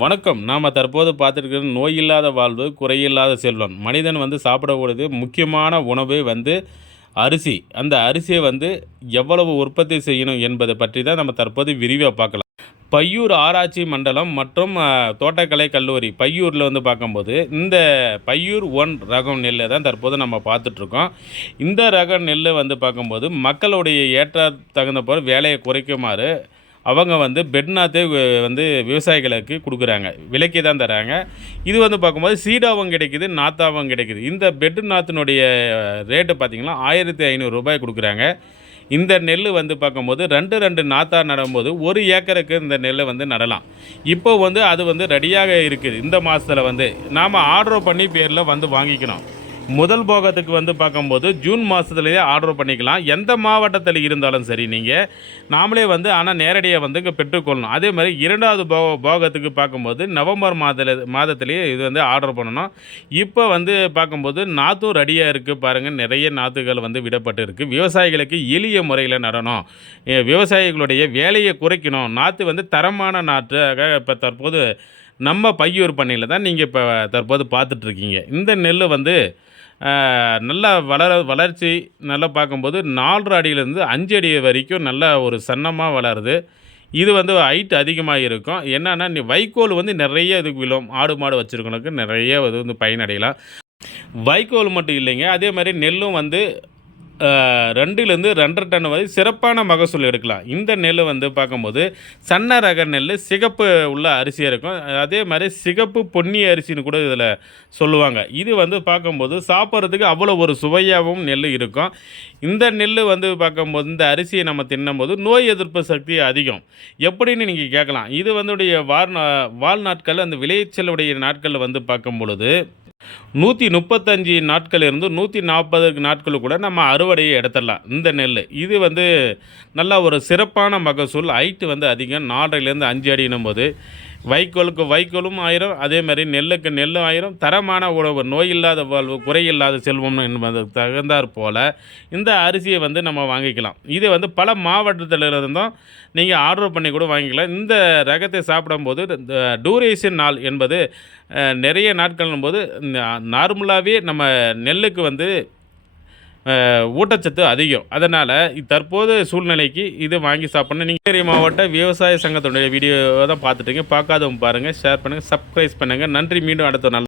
வணக்கம். நாம் தற்போது பார்த்துருக்கிற நோய் இல்லாத வாழ்வு குறையில்லாத செல்வம். மனிதன் வந்து சாப்பிடக்கூடியது முக்கியமான உணவு வந்து அரிசி. அந்த அரிசியை வந்து எவ்வளவு உற்பத்தி செய்யணும் என்பதை பற்றி தான் நம்ம தற்போது விரிவாக பார்க்கலாம். பையூர் ஆராய்ச்சி மண்டலம் மற்றும் தோட்டக்கலை கல்லூரி பையூரில் வந்து பார்க்கும்போது இந்த பையூர் ஒன் ரகம் நெல்லை தான் தற்போது நம்ம பார்த்துட்ருக்கோம். இந்த ரக நெல் வந்து பார்க்கும்போது மக்களுடைய ஏற்ற தகுந்த போல் வேலையை குறைக்குமாறு அவங்க வந்து பெட்நாத்தே வந்து விவசாயிகளுக்கு கொடுக்குறாங்க. விலைக்கு தான் தராங்க. இது வந்து பார்க்கும்போது சீடாவும் கிடைக்குது நாத்தாவும் கிடைக்குது. இந்த பெட் நாத்தினுடைய ரேட்டு பார்த்தீங்கன்னா ஆயிரத்தி ஐநூறு ரூபாய் கொடுக்குறாங்க. இந்த நெல் வந்து பார்க்கும்போது ரெண்டு ரெண்டு நாத்தா நடும்போது ஒரு ஏக்கருக்கு இந்த நெல்லை வந்து நடலாம். இப்போ வந்து அது வந்து ரெடியாக இருக்குது. இந்த மாதத்தில் வந்து நாம் ஆர்டர் பண்ணி பேரில் வந்து வாங்கிக்கணும். முதல் போகத்துக்கு வந்து பார்க்கும்போது ஜூன் மாதத்துலேயே ஆர்டர் பண்ணிக்கலாம். எந்த மாவட்டத்தில் இருந்தாலும் சரி நீங்கள் நாமளே வந்து ஆனால் நேரடியாக வந்து இங்கே பெற்றுக்கொள்ளணும். அதே மாதிரி இரண்டாவது போ போகத்துக்கு பார்க்கும்போது நவம்பர் மாதத்தில் மாதத்துலேயே இது வந்து ஆர்டர் பண்ணணும். இப்போ வந்து பார்க்கும்போது நாற்றும் ரெடியாக இருக்குது பாருங்கள் நிறைய நாற்றுகள் வந்து விடப்பட்டு இருக்குது விவசாயிகளுக்கு எளிய முறையில் நடணும். விவசாயிகளுடைய வேலையை குறைக்கணும். நாற்று வந்து தரமான நாற்றாக இப்போ தற்போது நம்ம பையூர் பண்ணையில் தான் நீங்கள் இப்போ தற்போது பார்த்துட்ருக்கீங்க இந்த நெல் வந்து நல்லா வளர வளர்ச்சி நல்லா பார்க்கும்போது நாலரை அடியிலேருந்து அஞ்சு அடி வரைக்கும் நல்லா ஒரு சன்னமாக வளருது. இது வந்து ஹைட் அதிகமாக இருக்கும். என்னென்னா நீ வைக்கோல் வந்து நிறைய இதுக்கு விழும். ஆடு மாடு வச்சுருக்கவனுக்கு நிறைய இது வந்து பயனடையலாம். வைக்கோல் மட்டும் இல்லைங்க. அதே மாதிரி நெல்லும் வந்து ரெண்டுலேருந்து ரெண்டரை டன் வரை சிறப்பான மகசூல் எடுக்கலாம். இந்த நெல் வந்து பார்க்கும்போது சன்ன ரக நெல் சிகப்பு உள்ள அரிசியாக இருக்கும். அதே மாதிரி சிகப்பு பொன்னி அரிசின்னு கூட இதில் சொல்லுவாங்க. இது வந்து பார்க்கும்போது சாப்பிட்றதுக்கு அவ்வளோ ஒரு சுவையாகவும் நெல் இருக்கும். இந்த நெல் வந்து பார்க்கும்போது இந்த அரிசியை நம்ம தின்னும்போது நோய் எதிர்ப்பு சக்தி அதிகம். எப்படின்னு நீங்கள் கேட்கலாம். இது வந்துடைய வாழ்நா வாழ்நாட்கள் அந்த விளைச்சலுடைய நாட்கள் வந்து பார்க்கும் பொழுது நூற்றி முப்பத்தஞ்சு நாட்கள் நூற்றி நாற்பது நாட்கள் கூட நம்ம அறுவடையை எடுத்துடலாம். இந்த நெல் இது வந்து நல்லா ஒரு சிறப்பான மகசூல். ஹைட்டு வந்து அதிகம். நாலரைலேருந்து அஞ்சு அடினும் போது வைக்கோலுக்கு வைக்கோலும் ஆயிரும் அதே மாதிரி நெல்லுக்கு நெல்லும் ஆயிரும். தரமான உணவு நோய் இல்லாத வாழ்வு குறையில்லாத செல்வம் என்பது தகுந்தாற் போல் இந்த அரிசியை வந்து நம்ம வாங்கிக்கலாம். இது வந்து பல மாவட்டத்தில் இருந்தும் நீங்கள் ஆர்டர் பண்ணி கூட வாங்கிக்கலாம். இந்த ரகத்தை சாப்பிடும்போது டூரேஷன் நாள் என்பது நிறைய நாட்கள்னும் போது நார்மலாகவே நம்ம நெல்லுக்கு வந்து ஊட்டச்சத்து அதிகம். அதனால் தற்போது சூழ்நிலைக்கு இது வாங்கி சாப்பிட்ணும். நீங்கள் மாவட்ட விவசாய சங்கத்தினுடைய வீடியோ தான் பார்த்துட்டுங்க பார்க்காதவங்க பாருங்கள் ஷேர் பண்ணுங்கள் சப்ஸ்கிரைப் பண்ணுங்கள் நன்றி மீண்டும் அடுத்த நாள்